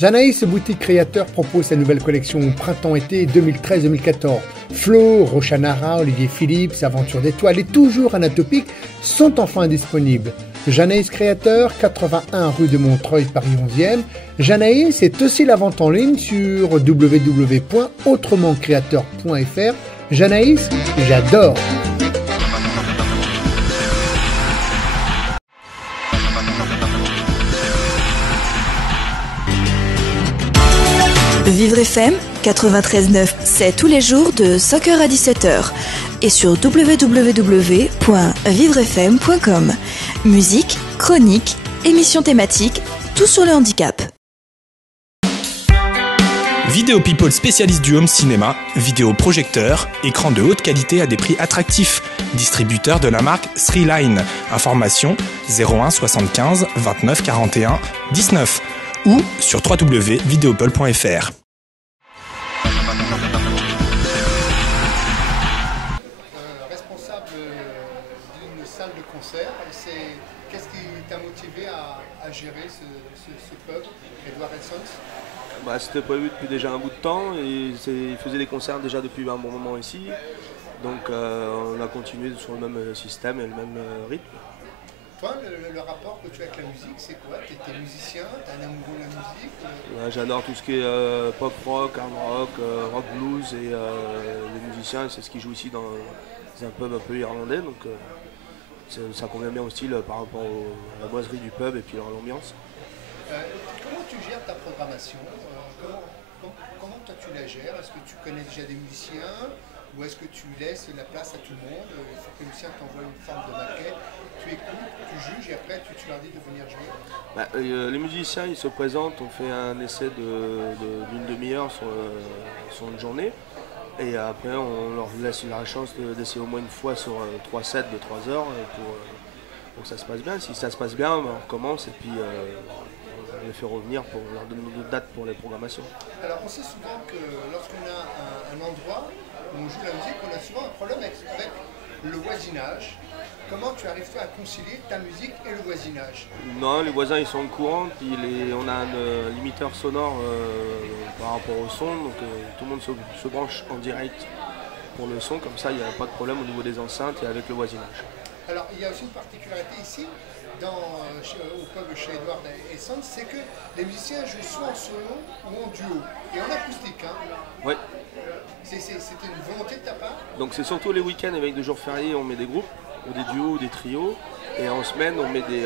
Janaïs Boutique Créateur propose sa nouvelle collection printemps-été 2013-2014. Flo, Rochanara, Olivier Philippe, Aventure d'étoiles et toujours Anatopique sont enfin disponibles. Janaïs Créateur, 81 rue de Montreuil, Paris 11e. Janaïs est aussi la vente en ligne sur www.autrementcreateur.fr. Janaïs, j'adore! Vivre FM 93.9, c'est tous les jours de 5h à 17h et sur www.vivrefm.com. Musique, chronique, émissions thématiques, tout sur le handicap. Vidéo People spécialiste du home cinéma, vidéoprojecteur, écran de haute qualité à des prix attractifs. Distributeur de la marque Threeline. Information 01 75 29 41 19 ou sur www.videopol.fr. Responsable d'une salle de concert, qu'est-ce qui t'a motivé à gérer ce pub, Edward & Sons? C'était prévu depuis déjà un bout de temps et il faisait des concerts déjà depuis un bon moment ici. Donc on a continué sur le même système et le même rythme. Toi, le rapport que tu as avec la musique, c'est quoi? Tu es musicien, tu es un amoureux de la musique? J'adore tout ce qui est pop rock, hard rock, rock blues et les musiciens, c'est ce qui joue ici dans un pub un peu irlandais. Donc ça convient bien au style par rapport à la boiserie du pub et puis l'ambiance. Comment tu gères ta programmation? Comment toi tu la gères? Est-ce que tu connais déjà des musiciens? Ou est-ce que tu laisses la place à tout le monde? Il faut que le musicien t'envoie une forme de maquette, tu écoutes, tu juges et après tu leur dis de venir jouer. Les musiciens ils se présentent, on fait un essai d'une demi-heure sur une journée et après on leur laisse la chance d'essayer au moins une fois sur 3 sets de 3 heures pour que ça se passe bien. Si ça se passe bien, on recommence et puis on les fait revenir pour leur donner d'autres dates pour les programmations. Alors on sait souvent que lorsqu'on a un endroit où on joue la musique, on a souvent un problème avec le voisinage. Comment tu arrives toi à concilier ta musique et le voisinage? Non, les voisins ils sont au courant, puis on a un limiteur sonore par rapport au son, donc tout le monde se branche en direct pour le son, comme ça il n'y a pas de problème au niveau des enceintes et avec le voisinage. Alors il y a aussi une particularité ici, au pub chez Edward & Sons, c'est que les musiciens jouent soit en solo ou en duo, et en acoustique. Hein. Oui. C'était une volonté de ta part? Donc c'est surtout les week-ends avec des jours fériés, on met des groupes, ou des duos ou des trios, et en semaine on met des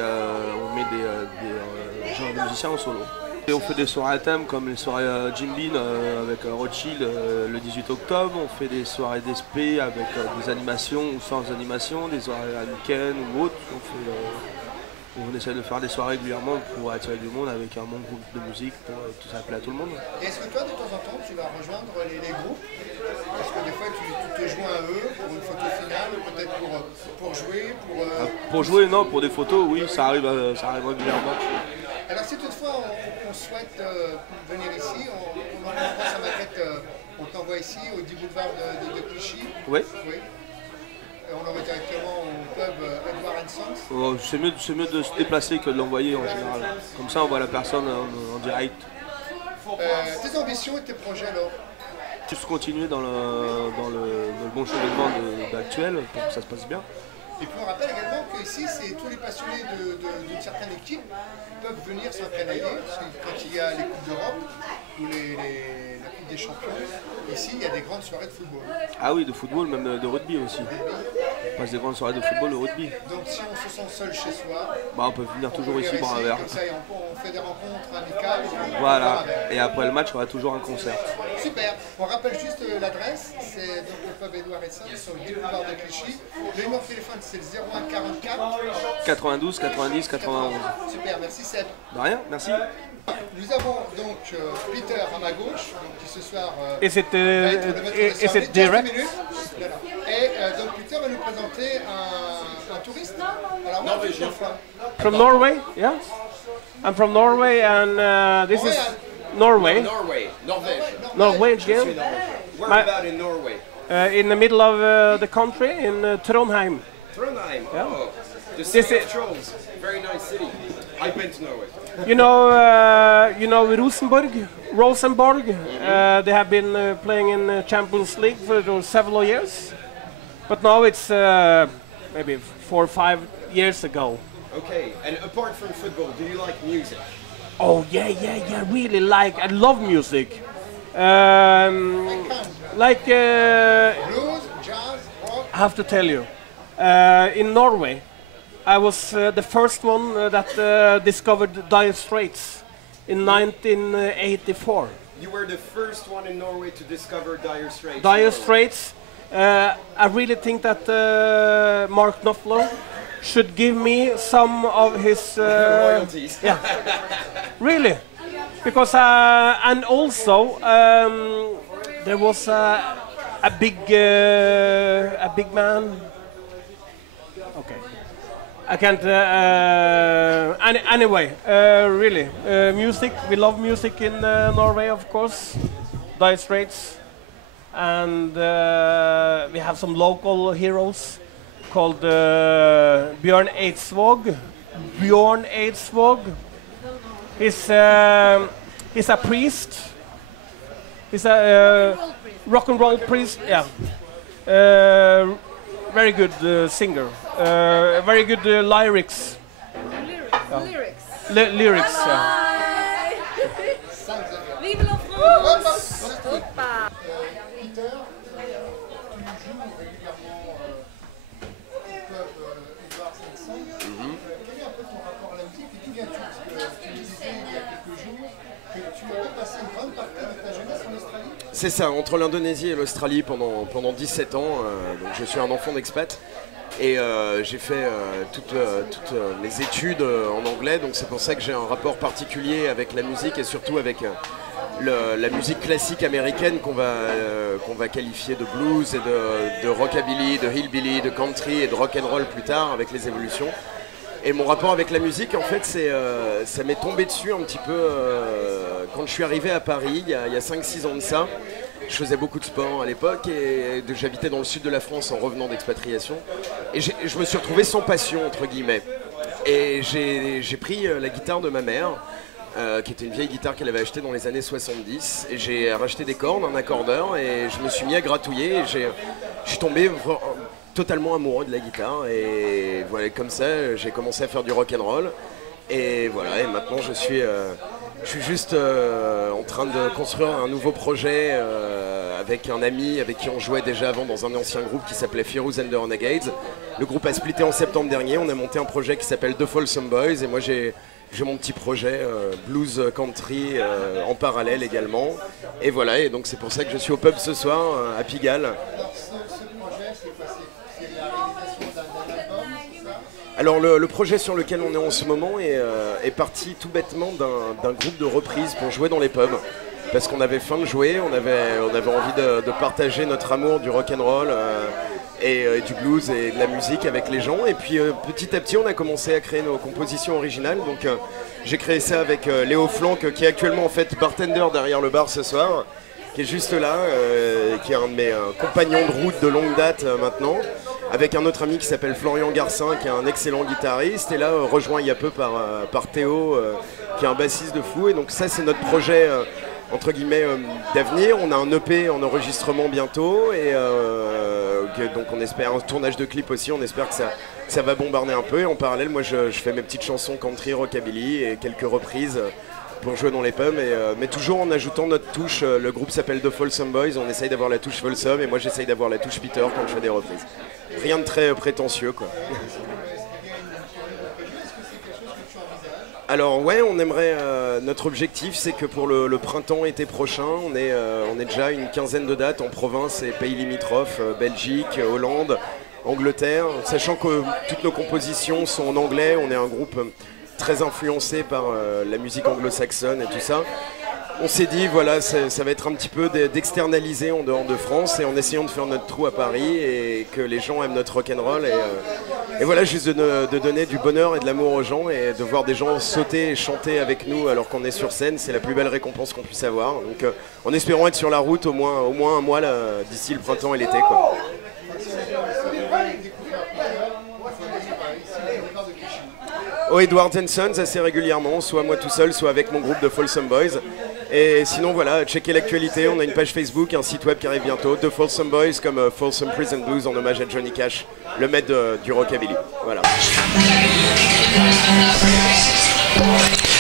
genres de musiciens en solo. Et on fait des soirées à thème comme les soirées Jim Beam avec Rothschild le 18 octobre, on fait des soirées d'esprit avec des animations ou sans animation, des soirées à week-end ou autres. On essaie de faire des soirées régulièrement pour attirer du monde avec un bon groupe de musique pour tout ça plaît à tout le monde. Et est-ce que toi de temps en temps tu vas rejoindre les groupes? Parce que des fois tu te joins à eux pour une photo finale, peut-être pour jouer, pour jouer non, pour des photos oui, ça arrive régulièrement. Alors si toutefois on souhaite venir ici, on envoie sa maquette, on t'envoie ici au 10 boulevard de Clichy. Oui. On l'envoie directement au pub Edward & Sons. C'est mieux de se déplacer que de l'envoyer en général. Comme ça on voit la personne en direct. Tes ambitions et tes projets alors? Juste continuer dans le bon cheminement actuel pour que ça se passe bien. Et puis on rappelle également que ici, c'est tous les passionnés d'une certaine équipe peuvent venir s'entraîner. Quand il y a les Coupes d'Europe ou la Coupe des Champions, ici il y a des grandes soirées de football. Ah oui, de football, même de rugby aussi. On passe des grandes soirées de football, de rugby. Donc si on se sent seul chez soi, on peut venir toujours ici boire un verre. Comme ça, on fait des rencontres amicales. Voilà, et après le match, on aura toujours un concert. Super, on rappelle juste l'adresse, c'est donc le pub Edward & Sons sur le boulevard de Clichy. Le numéro de téléphone c'est le 01 44 92 90 91. Super, merci Seb. De rien, merci. Nous avons donc Peter à ma gauche, donc, qui ce soir is it direct? Et donc Peter va nous présenter un touriste. Alors, norvégien. From Norway, yeah. I'm from Norway and this is Norway. Norway again. Where about in Norway? In the middle of the country, in Trondheim. Trondheim. Yeah. Oh, the city of trolls. Very nice city. I've been to Norway. You know Rosenborg. They have been playing in Champions League for several years, but now it's maybe 4 or 5 years ago. Okay, and apart from football, do you like music? Oh yeah, really like. I love music. Like Blues, jazz, rock. I have to tell you, in Norway, I was the first one that discovered Dire Straits in 1984. You were the first one in Norway to discover Dire Straits. Dire Straits. I really think that Mark Knopfler should give me some of his royalties. Yeah, really, because and also there was a big man. Okay, I can't. Anyway, really, music. We love music in Norway, of course. Dire Straits, and we have some local heroes called Bjørn Eidsvåg. Bjørn Eidsvåg. He's a priest. He's a rock and roll priest. Yeah. Very good singer. Very good lyrics. Lyrics. Yeah. Vive la France! Hoppa. Peter, tu joues régulièrement au club Édouard 500. Quel est un peu ton rapport à la musique et d'où viens-tu? Parce que tu me disais il y a quelques jours que tu avais passé une grande partie de ta jeunesse en Australie. C'est ça, entre l'Indonésie et l'Australie pendant 17 ans. Donc je suis un enfant d'expat. Et j'ai fait toutes mes études en anglais, donc c'est pour ça que j'ai un rapport particulier avec la musique et surtout avec la musique classique américaine qu'on va qualifier de blues et de rockabilly, de hillbilly, de country et de rock and roll plus tard avec les évolutions. Et mon rapport avec la musique, en fait, ça m'est tombé dessus un petit peu quand je suis arrivé à Paris, il y a 5-6 ans de ça. Je faisais beaucoup de sport à l'époque et j'habitais dans le sud de la France en revenant d'expatriation. Et je me suis retrouvé sans passion, entre guillemets. Et j'ai pris la guitare de ma mère, qui était une vieille guitare qu'elle avait achetée dans les années 70. Et j'ai racheté des cordes, un accordeur, et je me suis mis à gratouiller. Et je suis tombé totalement amoureux de la guitare. Et voilà, comme ça, j'ai commencé à faire du rock and roll. Et voilà, et maintenant je suis juste en train de construire un nouveau projet avec un ami avec qui on jouait déjà avant dans un ancien groupe qui s'appelait Feroz and the Renegades. Le groupe a splitté en septembre dernier, on a monté un projet qui s'appelle The Folsom Boys et moi j'ai mon petit projet blues country en parallèle également. Et voilà, et donc c'est pour ça que je suis au pub ce soir à Pigalle. Alors ce projet, c'est quoi? C'est la réalisation d'un album, c'est ça? Alors le projet sur lequel on est en ce moment est parti tout bêtement d'un groupe de reprises pour jouer dans les pubs. Parce qu'on avait faim de jouer, on avait envie de partager notre amour du rock'n'roll et du blues et de la musique avec les gens. Et puis petit à petit on a commencé à créer nos compositions originales. Donc j'ai créé ça avec Léo Flanck qui est actuellement en fait bartender derrière le bar ce soir, qui est juste là, qui est un de mes compagnons de route de longue date maintenant. Avec un autre ami qui s'appelle Florian Garcin, qui est un excellent guitariste, et là rejoint il y a peu par Théo, qui est un bassiste de fou. Et donc ça c'est notre projet entre guillemets d'avenir. On a un EP en enregistrement bientôt, et donc on espère un tournage de clip aussi, on espère que ça va bombarder un peu. Et en parallèle, moi je fais mes petites chansons country, rockabilly et quelques reprises pour jouer dans les pubs, mais toujours en ajoutant notre touche. Le groupe s'appelle The Folsom Boys, on essaye d'avoir la touche Folsom et moi j'essaye d'avoir la touche Peter quand je fais des reprises. Rien de très prétentieux quoi. Alors ouais, on aimerait, notre objectif c'est que pour le printemps-été prochain, on est déjà une quinzaine de dates en province et pays limitrophes, Belgique, Hollande, Angleterre, sachant que toutes nos compositions sont en anglais, on est un groupe très influencé par la musique anglo-saxonne et tout ça. On s'est dit voilà, ça va être un petit peu d'externaliser en dehors de France et en essayant de faire notre trou à Paris et que les gens aiment notre rock'n'roll et voilà, juste de donner du bonheur et de l'amour aux gens et de voir des gens sauter et chanter avec nous alors qu'on est sur scène, c'est la plus belle récompense qu'on puisse avoir. Donc en espérant être sur la route au moins un mois d'ici le printemps et l'été quoi. au Edward Sons assez régulièrement, soit moi tout seul, soit avec mon groupe de Folsom Boys. Et sinon voilà, checkez l'actualité, on a une page Facebook, un site web qui arrive bientôt, de Folsom Boys comme Folsom Prison Blues en hommage à Johnny Cash, le maître du rockabilly. Voilà.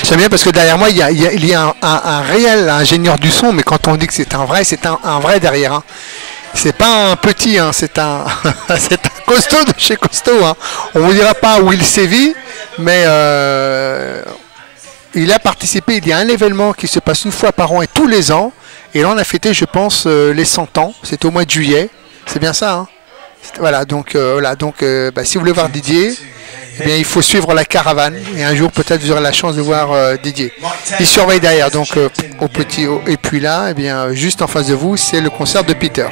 J'aime bien parce que derrière moi il y a un réel ingénieur du son, mais quand on dit que c'est un vrai derrière. Hein. C'est pas un petit, hein, c'est un costaud de chez costaud. Hein. On vous dira pas où il sévit, mais il a participé. Il y a un événement qui se passe une fois par an et tous les ans. Et là on a fêté, je pense, les 100 ans. C'est au mois de juillet. C'est bien ça. Hein. Voilà, donc si vous voulez voir Didier, eh bien, il faut suivre la caravane. Et un jour peut-être vous aurez la chance de voir Didier. Il surveille derrière, donc au petit. Et puis là, eh bien, juste en face de vous, c'est le concert de Peter.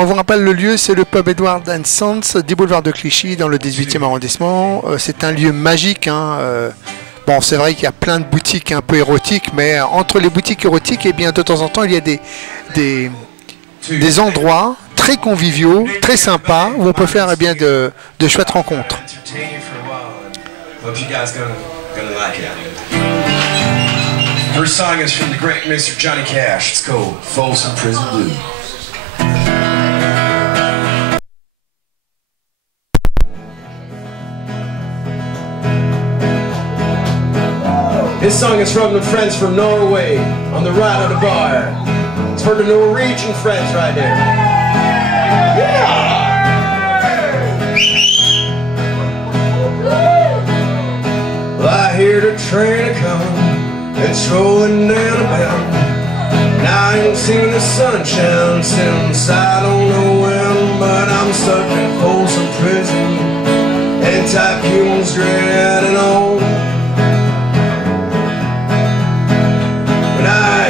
On vous rappelle le lieu, c'est le pub Edward Sons, 10 boulevard de Clichy, dans le 18e arrondissement. C'est un lieu magique. Hein. Bon, c'est vrai qu'il y a plein de boutiques un peu érotiques, mais entre les boutiques érotiques, eh bien, de temps en temps, il y a des endroits très conviviaux, très sympas, où on peut faire eh bien, de chouettes rencontres. First song is from the great Mr. Johnny Cash. It's called Folsom Prison Blues. This song is from the friends from Norway on the right of the bar. It's for the Norwegian friends right there. Yeah! Well, I hear the train a-comin', it's rolling down a bend. Now I ain't seen the sunshine since I don't know when, but I'm stuck in Folsom Prison, and typhoons dreading on.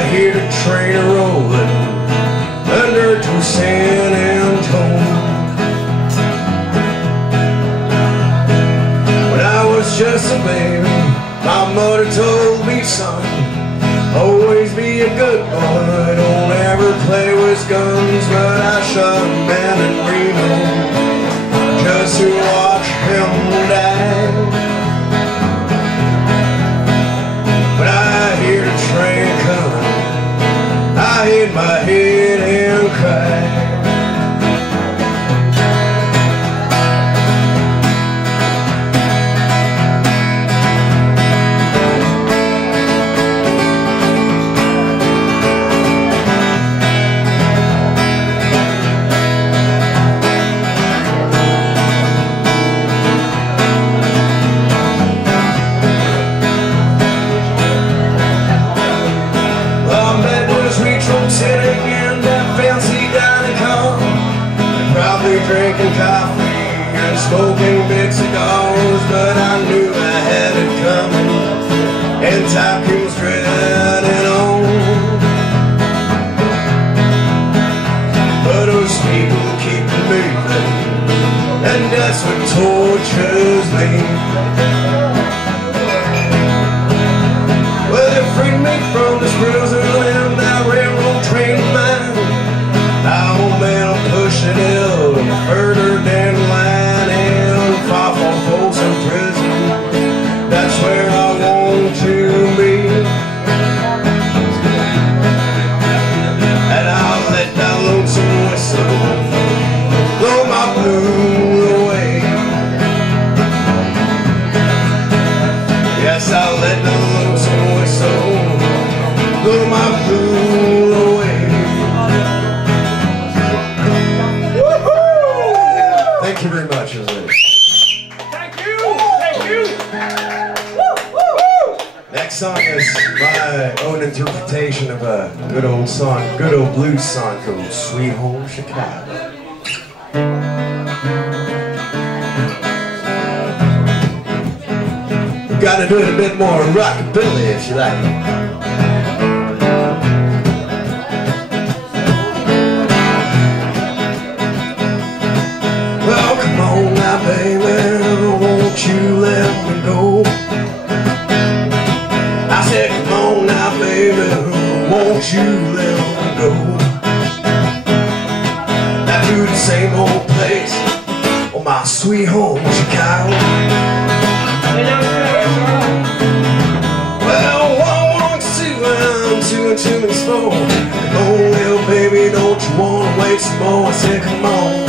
Hear the train rolling under to San Antonio. When I was just a baby, my mother told me, son, always be a good boy, don't ever play with guns. But I shot a man in Reno just to watch him die. When I hear the train coming, I hit my head and cried. Drinking coffee and smoking big cigars, but I knew I had it coming, and time comes dreading on. But those people keep moving, and that's what tortures me. Well, they freed me from this prison and that railroad train of mine. Oh man, I'm pushing it further than the line and far from Folsom Prison. That's where I want to be. And I'll let that lonesome whistle blow my blues away. Yes, I'll let that lonesome whistle blow my blues away. Thank you very much, Jose. Thank you! Thank you! Next song is my own interpretation of a good old song, good old blues song called Sweet Home Chicago. We've got to do it a bit more rockabilly if you like. Baby, won't you let me go? I said, come on now, baby, won't you let me go? Back to the same old place, oh my sweet home Chicago. 2 and 2 makes 4. Oh, little baby, don't you wanna wait some more? I said, come on.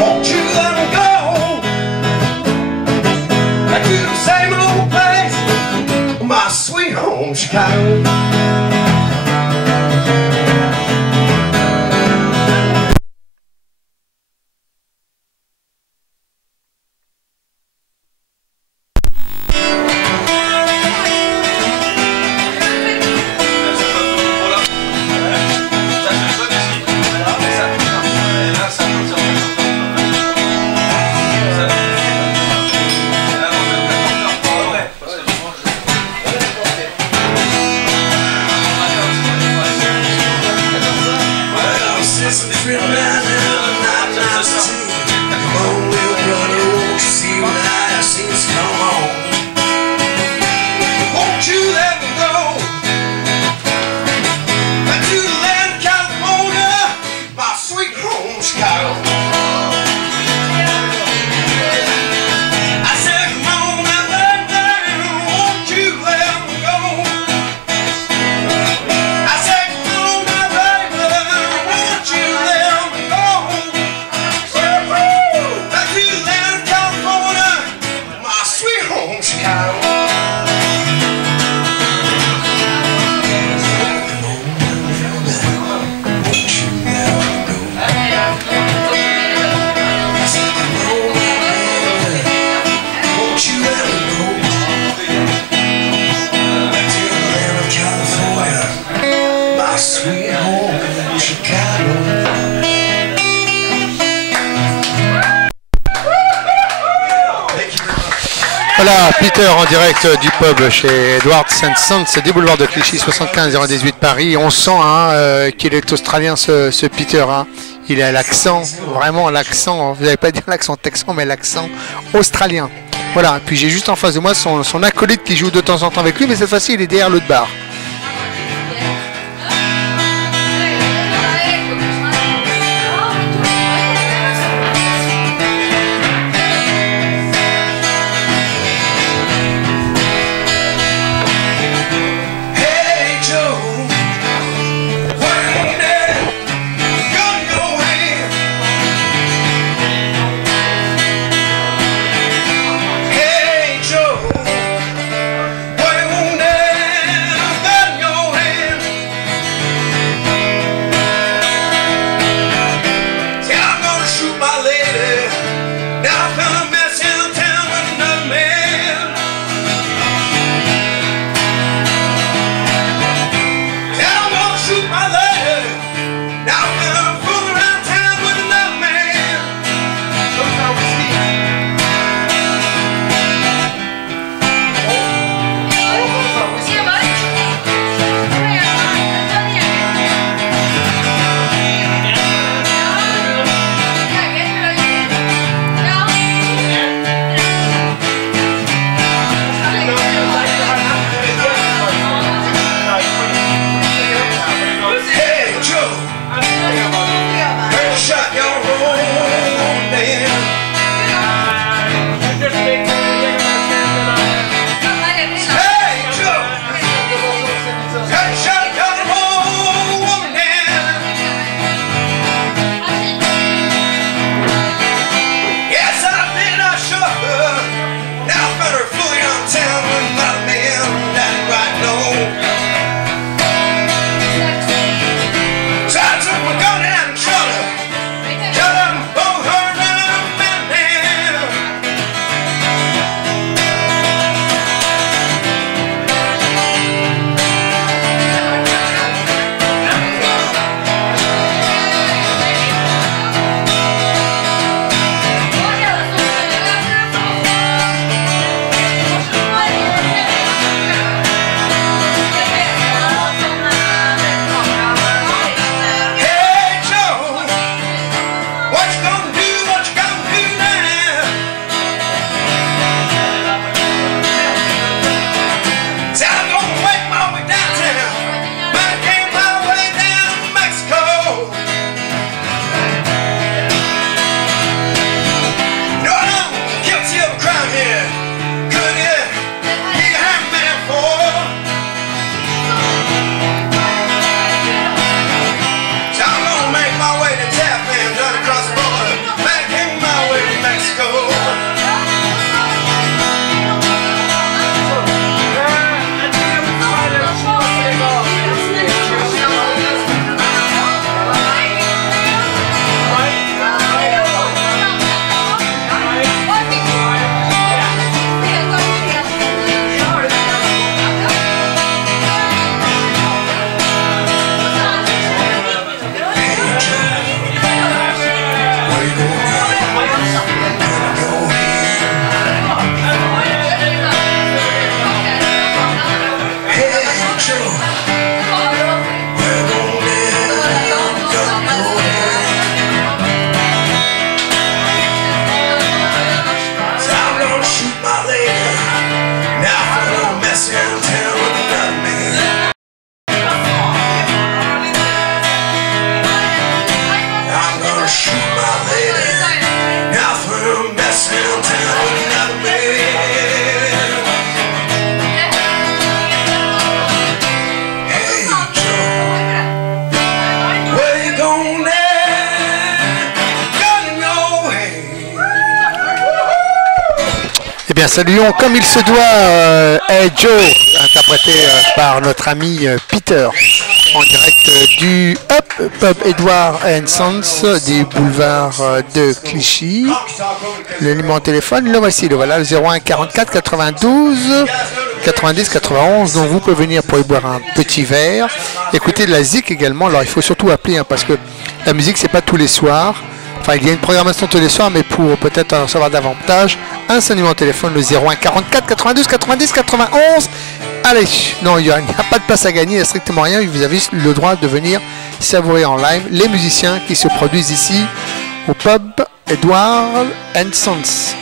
Won't you let me go back to the same old place, my sweet home, Chicago. Voilà, Peter en direct du pub chez Edward Sons, c'est des boulevards de Clichy, 75 018 Paris. On sent qu'il est australien ce Peter. Hein. Il a l'accent, vraiment l'accent, vous n'allez pas dire l'accent texan, mais l'accent australien. Voilà, puis j'ai juste en face de moi son acolyte qui joue de temps en temps avec lui, mais cette fois-ci il est derrière l'autre bar. bien, saluons comme il se doit Hey Joe, interprété par notre ami Peter, en direct du Pub Edouard & Sons du boulevard de Clichy. Le numéro de téléphone, le voici, le voilà, le 01 44 92 90 91, donc vous pouvez venir pour y boire un petit verre, écouter de la zik également. Alors il faut surtout appeler parce que la musique c'est pas tous les soirs. Enfin, il y a une programmation tous les soirs, mais pour peut-être en savoir davantage, un seul numéro de téléphone, le 01 44 92 90 91. Allez, non, il n'y a pas de place à gagner, il n'y a strictement rien. Vous avez le droit de venir savourer en live les musiciens qui se produisent ici au Pub Edouard & Sons.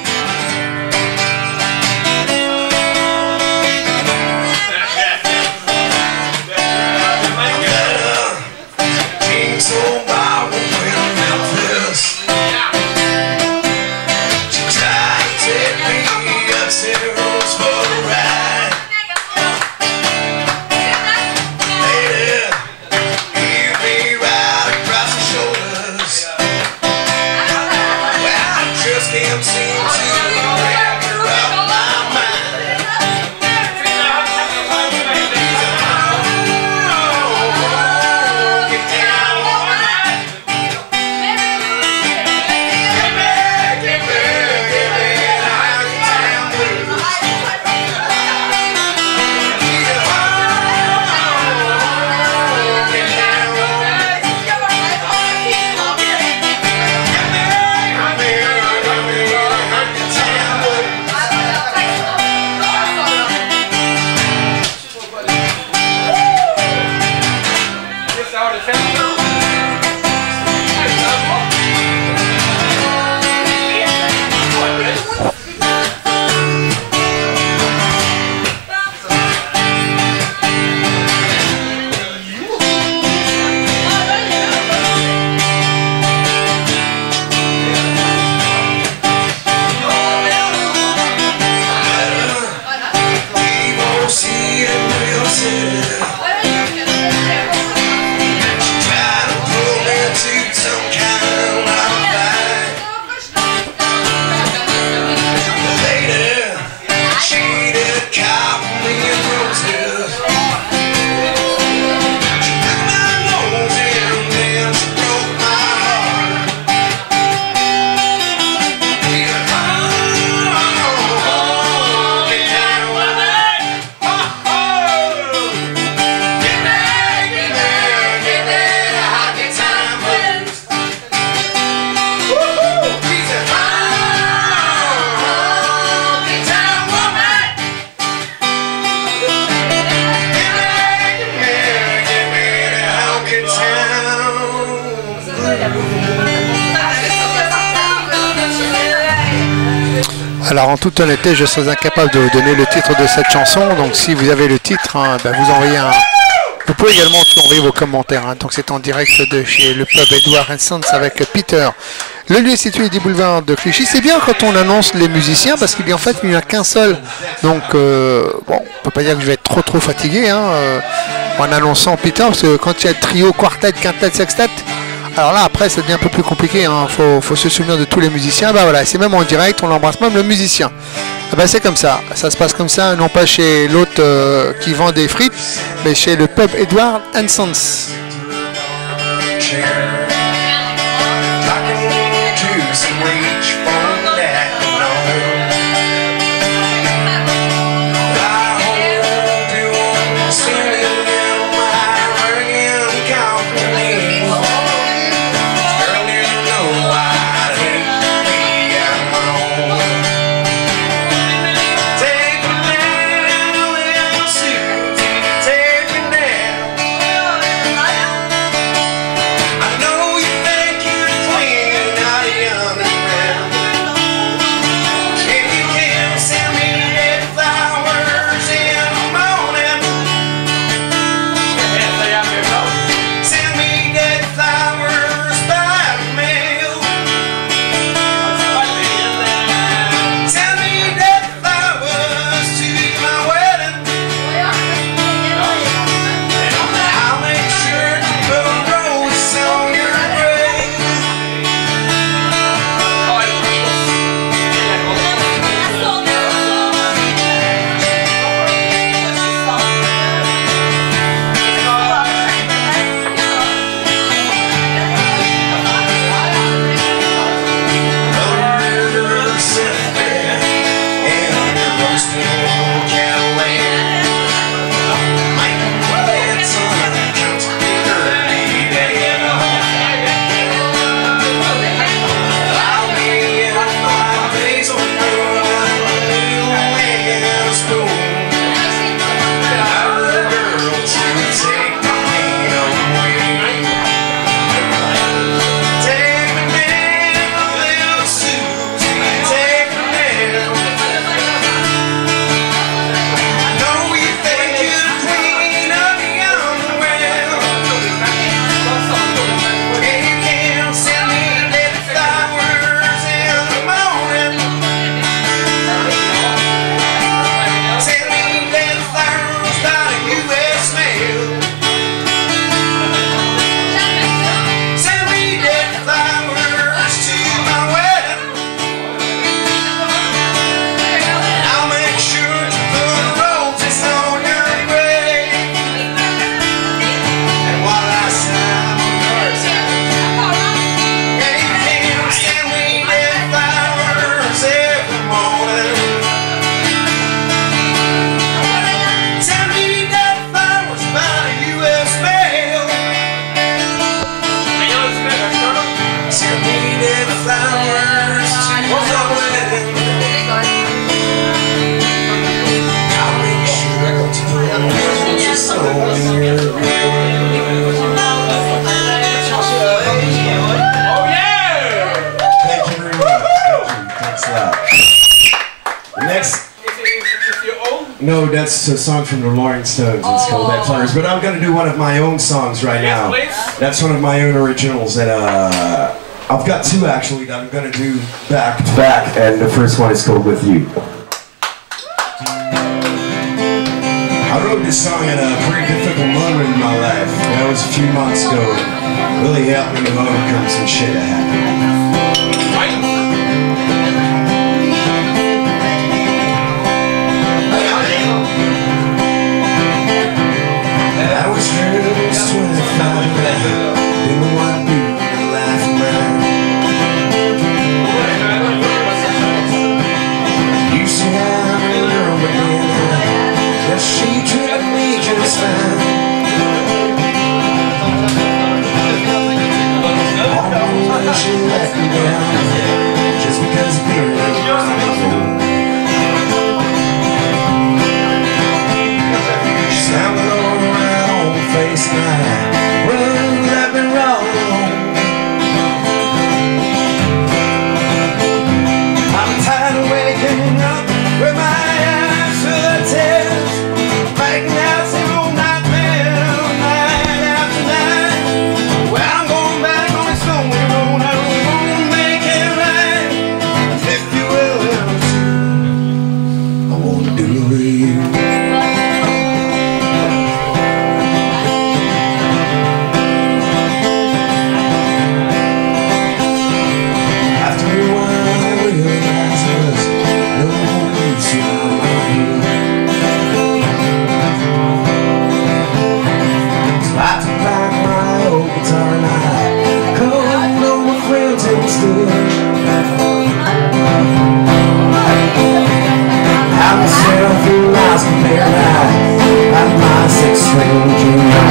Alors en toute honnêteté, je serais incapable de vous donner le titre de cette chanson. Donc si vous avez le titre, vous envoyez un... Vous pouvez également envoyer vos commentaires. Donc c'est en direct de chez le Pub Edouard & Sons avec Peter. Le lieu est situé du boulevard de Clichy. C'est bien quand on annonce les musiciens parce qu'il n'y en a qu'un seul. Donc bon, on ne peut pas dire que je vais être trop fatigué en annonçant Peter, parce que quand il y a trio, quartet, quintet, sextet, alors là après ça devient un peu plus compliqué. Faut se souvenir de tous les musiciens. Voilà, c'est même en direct, on embrasse même le musicien. C'est comme ça se passe comme ça, non pas chez l'autre qui vend des frites, mais chez le Pub Edouard & Sons. I know No, that's a song from the Rolling Stones. It's called That Flowers. But I'm going to do one of my own songs right now. That's one of my own originals. And I've got two actually that I'm going to do back to back. And the first one is called With You. I wrote this song at a pretty difficult moment in my life. That was a few months ago. It really helped me to overcome some shit that happened. I was just 25, didn't know what to do with life of mine. Used to have a girl, but then she treated me just fine. Although she let me down just because of being she sounded all right on the face and I wouldn't let me wrong. I'm tired of waking up with my eyes full of tears, making out same old nightmare night after night. Well, I'm going back on this lonely road, I won't make it right. If you will, I won't do it with you. After a while, I realized there's no use around here. So I took back my old guitar and I called on my friends instead. Had myself a nice compare I had my 6-string junior.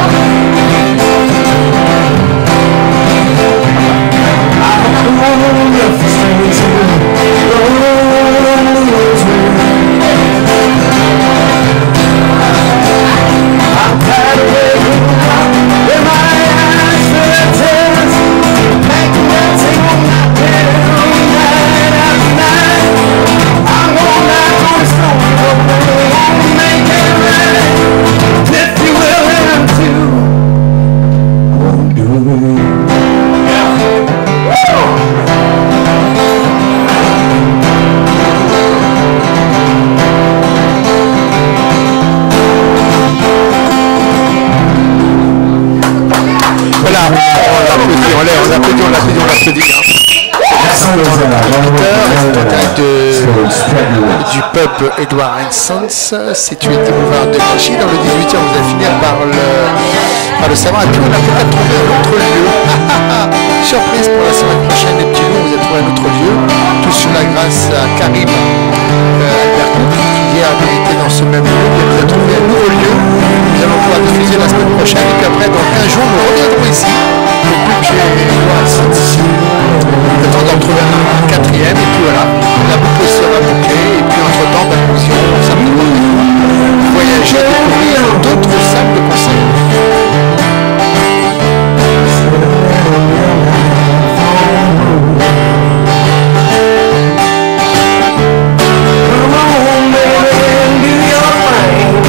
Du pub Edward Sons, situé à boulevard de Clichy dans le 18e. Vous allez finir par le savoir. Et puis on a peut-être trouvé un autre lieu. Surprise pour la semaine prochaine, les petits loups, vous avez trouvé un autre lieu. Tout cela grâce à Karim Alberto qui hier avait été dans ce même lieu. Et vous avez trouvé un nouveau lieu. Nous allons pouvoir diffuser la semaine prochaine. Et puis après, dans 15 jours, nous reviendrons ici. Le club chez Edward Sons. Le temps d'en trouver un quatrième. Et puis voilà, la boucle sera bouclée. Et puis entre-temps, nous irons simplement voyager, découvrir d'autres salles de concert. Come on, baby, do your thing.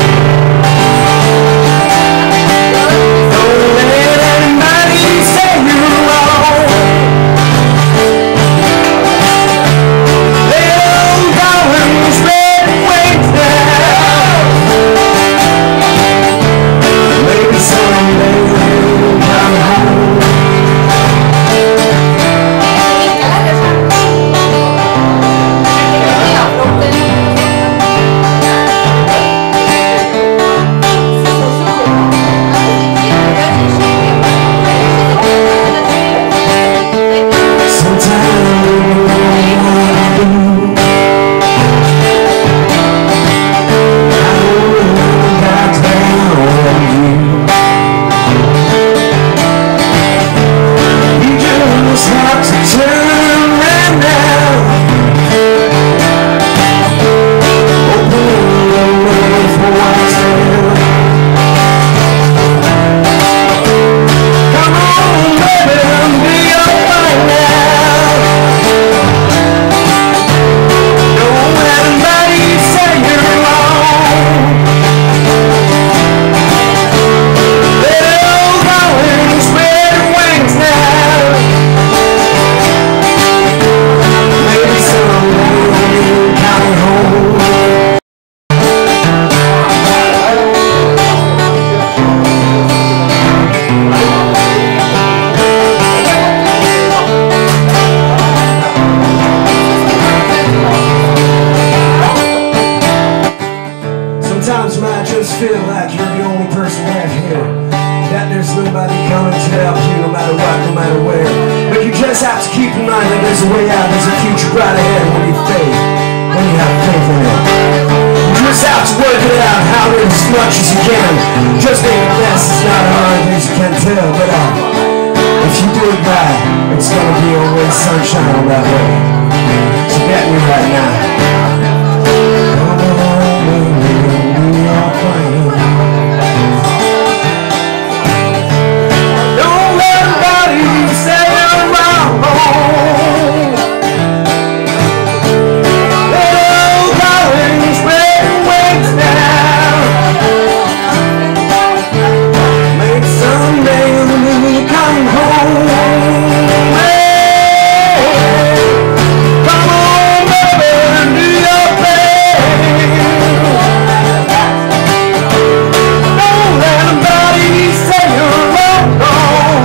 feel like you're the only person right here, that there's nobody coming to help you no matter what, no matter where. But you just have to keep in mind that there's a way out, there's a future right ahead when you faith, when you have faith in it. You just have to work it out, how to as much as you can. Just being the best is not hard, as you can tell, but if you do it right, it's gonna be always sunshine on that way. So get me right now. Don't let nobody say you're wrong. Little darling, spread your wings now. Maybe someday when you come home. Come on, baby, do your thing. Don't let nobody say you're wrong.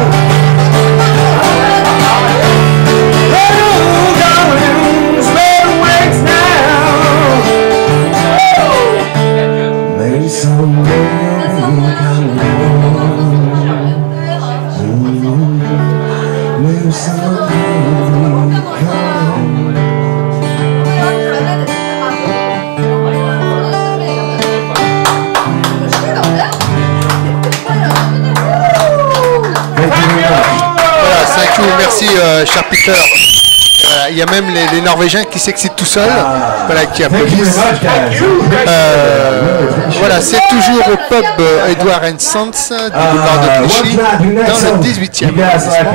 Little darling, spread your wings now. Maybe someday you'll come home. Maybe someday you'll come home. Voilà, thank you, merci cher Peter. Il y a même les Norvégiens qui s'excitent tout seuls, voilà, qui applaudissent. Voilà, c'est toujours au pub Edward & Sons du boulevard de Clichy, dans le 18e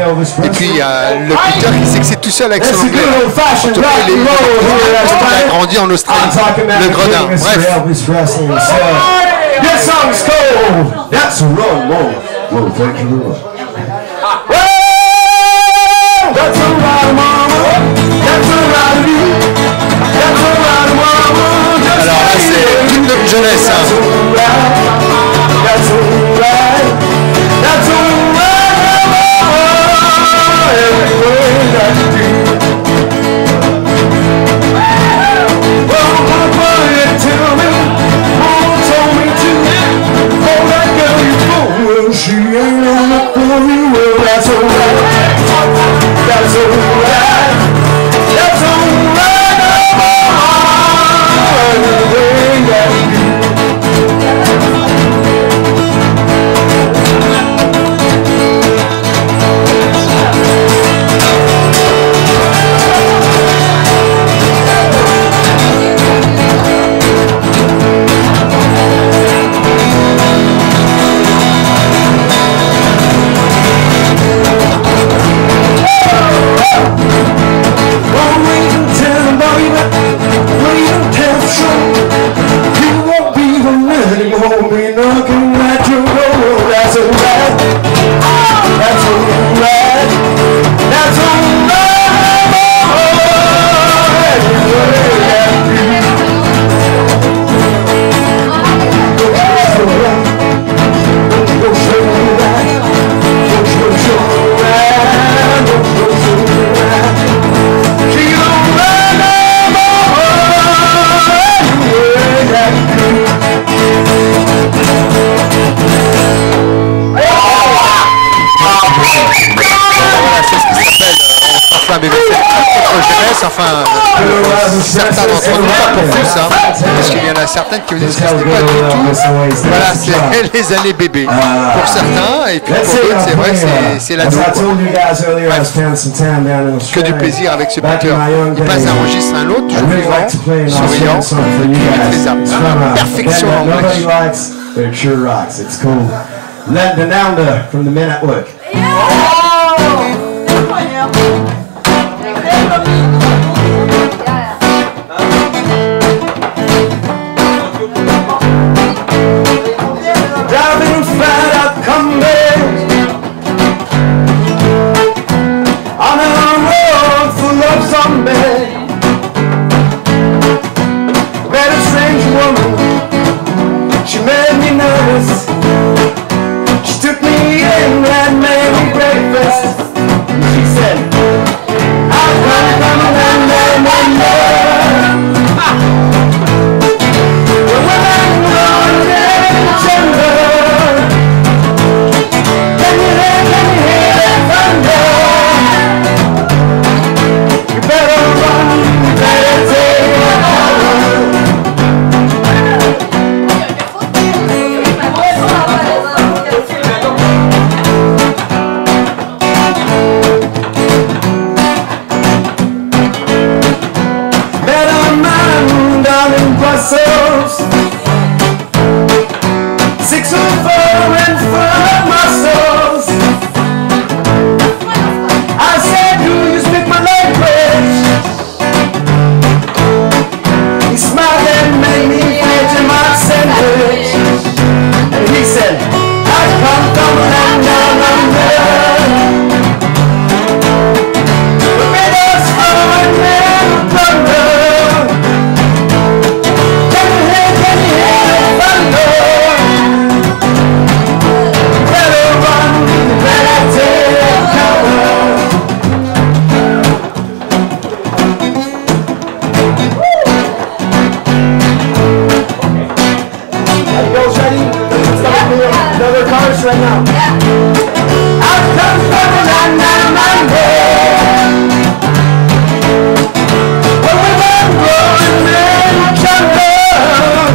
arrondissement. Et puis il y a le Peter qui s'excite tout seul avec son anglais. Surtout qu'il a grandi en Australie, le gredin. Bref. This song's cold. That's a wrong move. Well, thank you very much. That's a right, mama. That's a right, you. That's a right, mama. Just Alors là, c'est toute notre jeunesse. That's alright. That's alright, mama. Everywhere that you do. Well, Papa, you tell me. Mama told me to. Oh, that girl you fool. Well, she ain't on the phone. Well, that's alright. That's alright. That's alright, mama. Everywhere that you do. Enfin, certains d'entre nous, pas pour tous, hein, parce qu'il y en a certaines qui me disent que ce n'est pas du tout. Voilà, c'est les années bébés pour certains, et puis pour d'autres, c'est vrai, c'est la douce. Que du plaisir avec ce Peter. Il passe d'un registre à un autre, toujours vivant, souriant, maîtrisable. Perfection en anglais. Let the Nounder from the Men at Work. Driving flat out coming on a road full of zombies. Met a strange woman, she made me nervous. She took me in and made me breakfast. full and full of muscles. I said, do you speak my language? He smiled and made me into my sandwich. And he said, I come from the land down under. The meadows flowing in thunder. Can you hear the thunder? Better run, better take cover. Are you girls ready? Let's start doing another chorus right now. I've come from the land down under. When we were growing in jungle.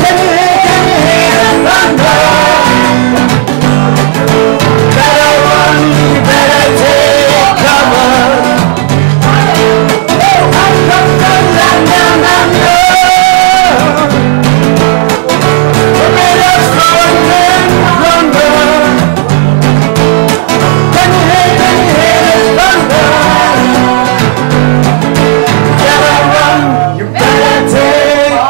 Can you hear the thunder? Better run, you better take cover. I've come from the land down under. The meadows flowing in thunder. Can you hear the thunder? You better run, you better take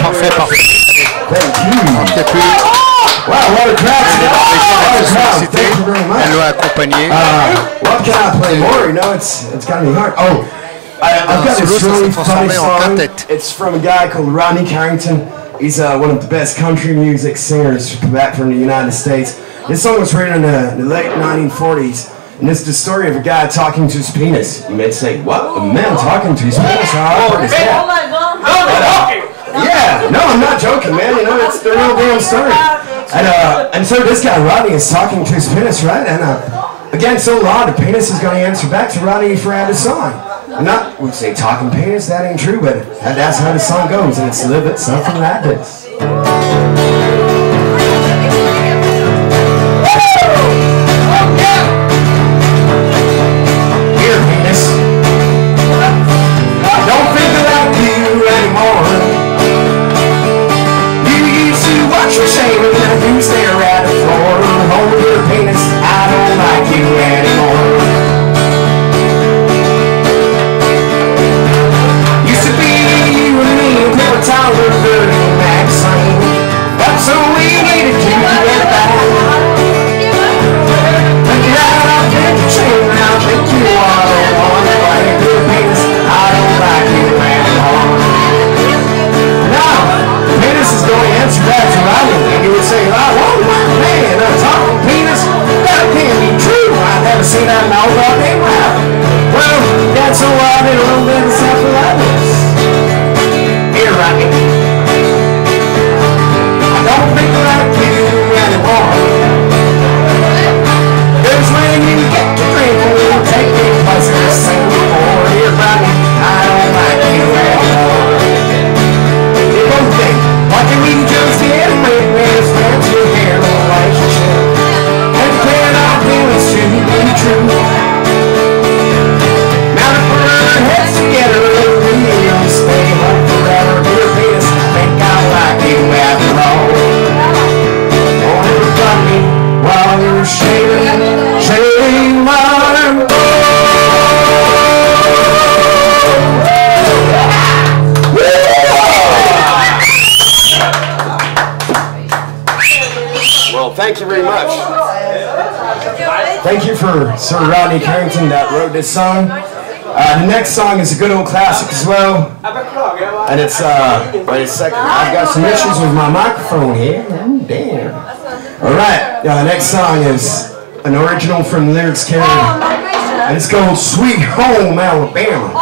Parfait, parfait. Thank you. Parfait, puis Wow, what a crowd. sollicité, Thank you very much. elle l'a accompagné. What can I play more? You know, it's gonna be hard. Oh, I've got solo, this ça really s'est funny transformé en song. quintette. It's from a guy called Rodney Carrington. He's one of the best country music singers back from the United States. This song was written in the late 1940s, and it's the story of a guy talking to his penis. You may say, what? A man talking to his penis? How awkward is that? Yeah, no, I'm not joking, man. You know, it's the real damn story. And so this guy Rodney is talking to his penis, right? And again, so loud, the penis is going to answer back to Rodney for the song. And not, we say talking penis, that ain't true, but that's how the song goes, and it's a little bit something like this. Here, penis. Don't think like you anymore. You used to watch your shaving and you stare at the floor. Hold your penis, I don't like you anymore. Used to be you and me and paper towel with a dirty magazine. That's so we needed to get back. And now I think you change, now I think you are the one. Like your penis, I don't like you anymore. Now, penis is going to answer back to Rodney, and he would say, I want one man, a talking penis, that can't be true. I've never seen that in all goddamn life. Well, that's so wild, it will be something like this. Here, Rodney. I don't think like you anymore. 'Cause when you get to drinking, you take me places the same before. Here, Rodney, I don't like you anymore. One thing, why can we just get away with friends who have a relationship? And can our feelings to be true? Now to put our heads together, we'll stay home forever. Dear penis, think I like you after all. Won't ever find me while you're shaving my Well, thank you very much. Thank you for Sir Rodney Carrington that wrote this song. The next song is a good old classic as well. And it's, wait a second, I've got some issues with my microphone here. Ooh, damn. Alright, the next song is an original from Lyrics Carrier. And it's called Sweet Home Alabama.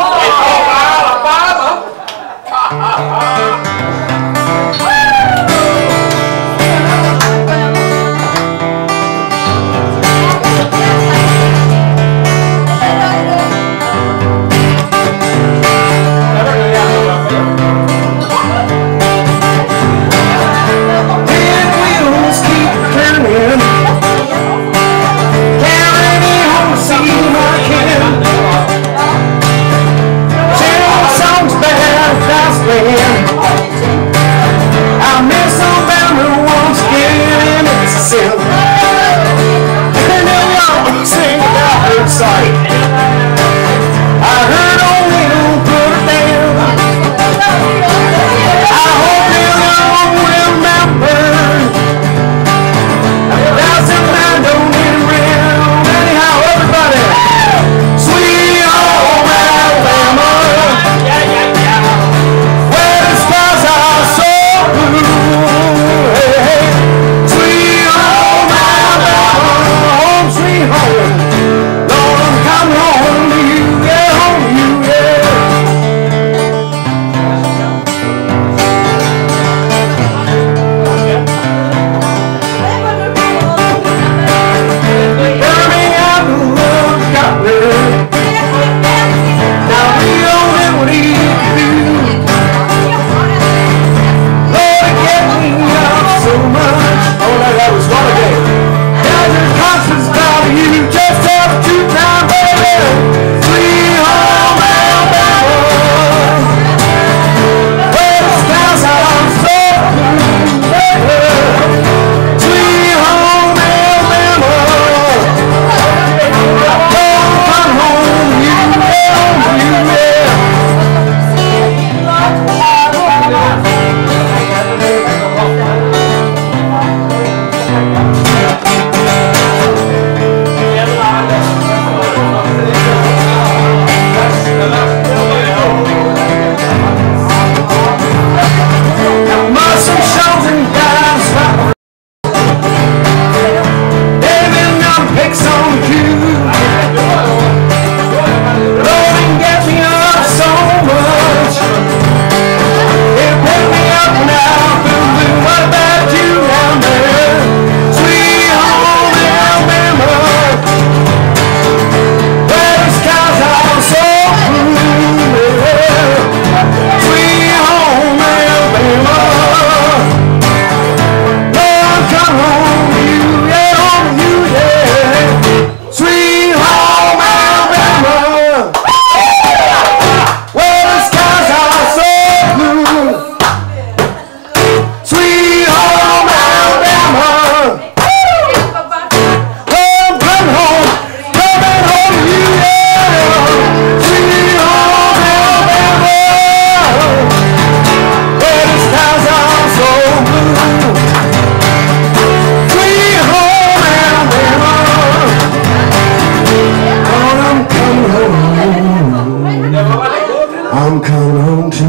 I'm coming home too.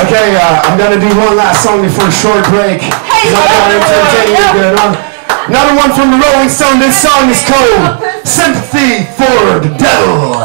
Okay, I'm gonna do one last song before a short break. I'm gonna entertain you good. Another one from the Rolling Stone. This song is called Sympathy for the Devil.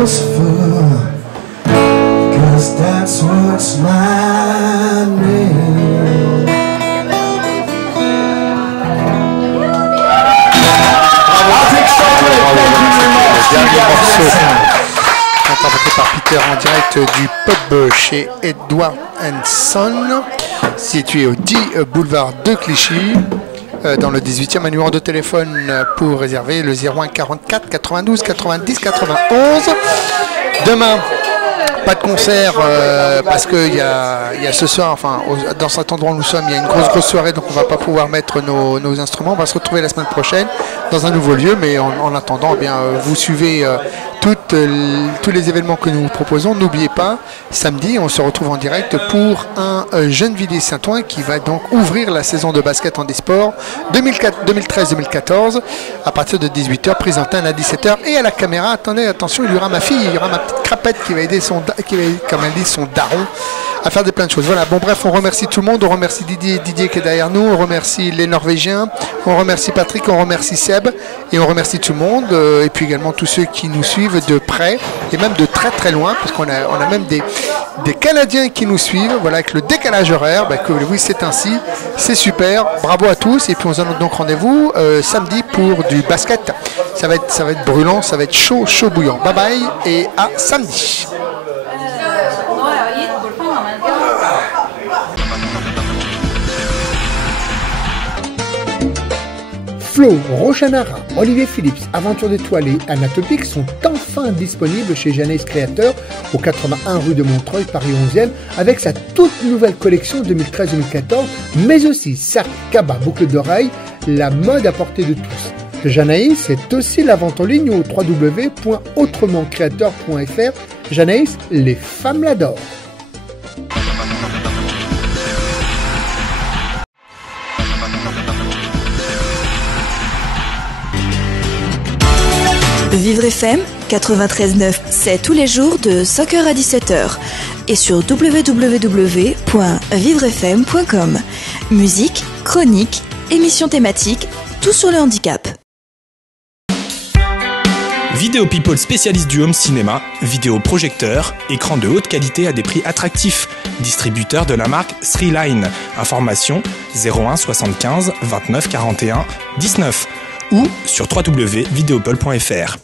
Lucifer, 'cause that's what's my name. Le dernier morceau interprété par Peter en direct du pub chez Edward & Son, situé au 10 boulevard de Clichy, dans le 18e. Un numéro de téléphone pour réserver le 01 44 92 90 91. Demain, pas de concert parce qu'il y a ce soir, enfin dans cet endroit où nous sommes, il y a une grosse soirée, donc on va pas pouvoir mettre nos instruments. On va se retrouver la semaine prochaine dans un nouveau lieu, mais en attendant, eh bien, vous suivez tous les événements que nous vous proposons. N'oubliez pas, samedi, on se retrouve en direct pour un Gennevilliers-Saint-Ouen qui va donc ouvrir la saison de basket en e-sport 2013-2014 à partir de 18h, prise en antenne à 17h et à la caméra. Attendez, attention, il y aura ma fille, il y aura ma petite crapette qui va aider son daron à faire plein de choses. Voilà, bon bref, on remercie tout le monde, on remercie Didier qui est derrière nous, on remercie les Norvégiens, on remercie Patrick, on remercie Seb et on remercie tout le monde et puis également tous ceux qui nous suivent de près et même de très loin, parce qu'on a même des Canadiens qui nous suivent, voilà, avec le décalage horaire, que oui, c'est ainsi, c'est super, bravo à tous, et puis on se donne donc rendez-vous samedi pour du basket. Ça va être brûlant, ça va être chaud bouillant. Bye bye et à samedi. Flo, Rochanara, Olivier Phillips, Aventure d'étoiles et Anatopique sont enfin disponibles chez Janaïs Créateur au 81 rue de Montreuil, Paris 11e, avec sa toute nouvelle collection 2013-2014, mais aussi sac, cabas, boucles d'oreilles, la mode à portée de tous. Janaïs, c'est aussi la vente en ligne au www.autrementcreateur.fr. Janaïs, les femmes l'adorent. Vivre FM 93.9, c'est tous les jours de 5h à 17h et sur www.vivrefm.com. Musique, chronique, émissions thématiques, tout sur le handicap. Vidéo People spécialiste du home cinéma, vidéoprojecteur, écran de haute qualité à des prix attractifs, distributeur de la marque Sreeline. Information 01 75 29 41 19 ou sur www.videopole.fr.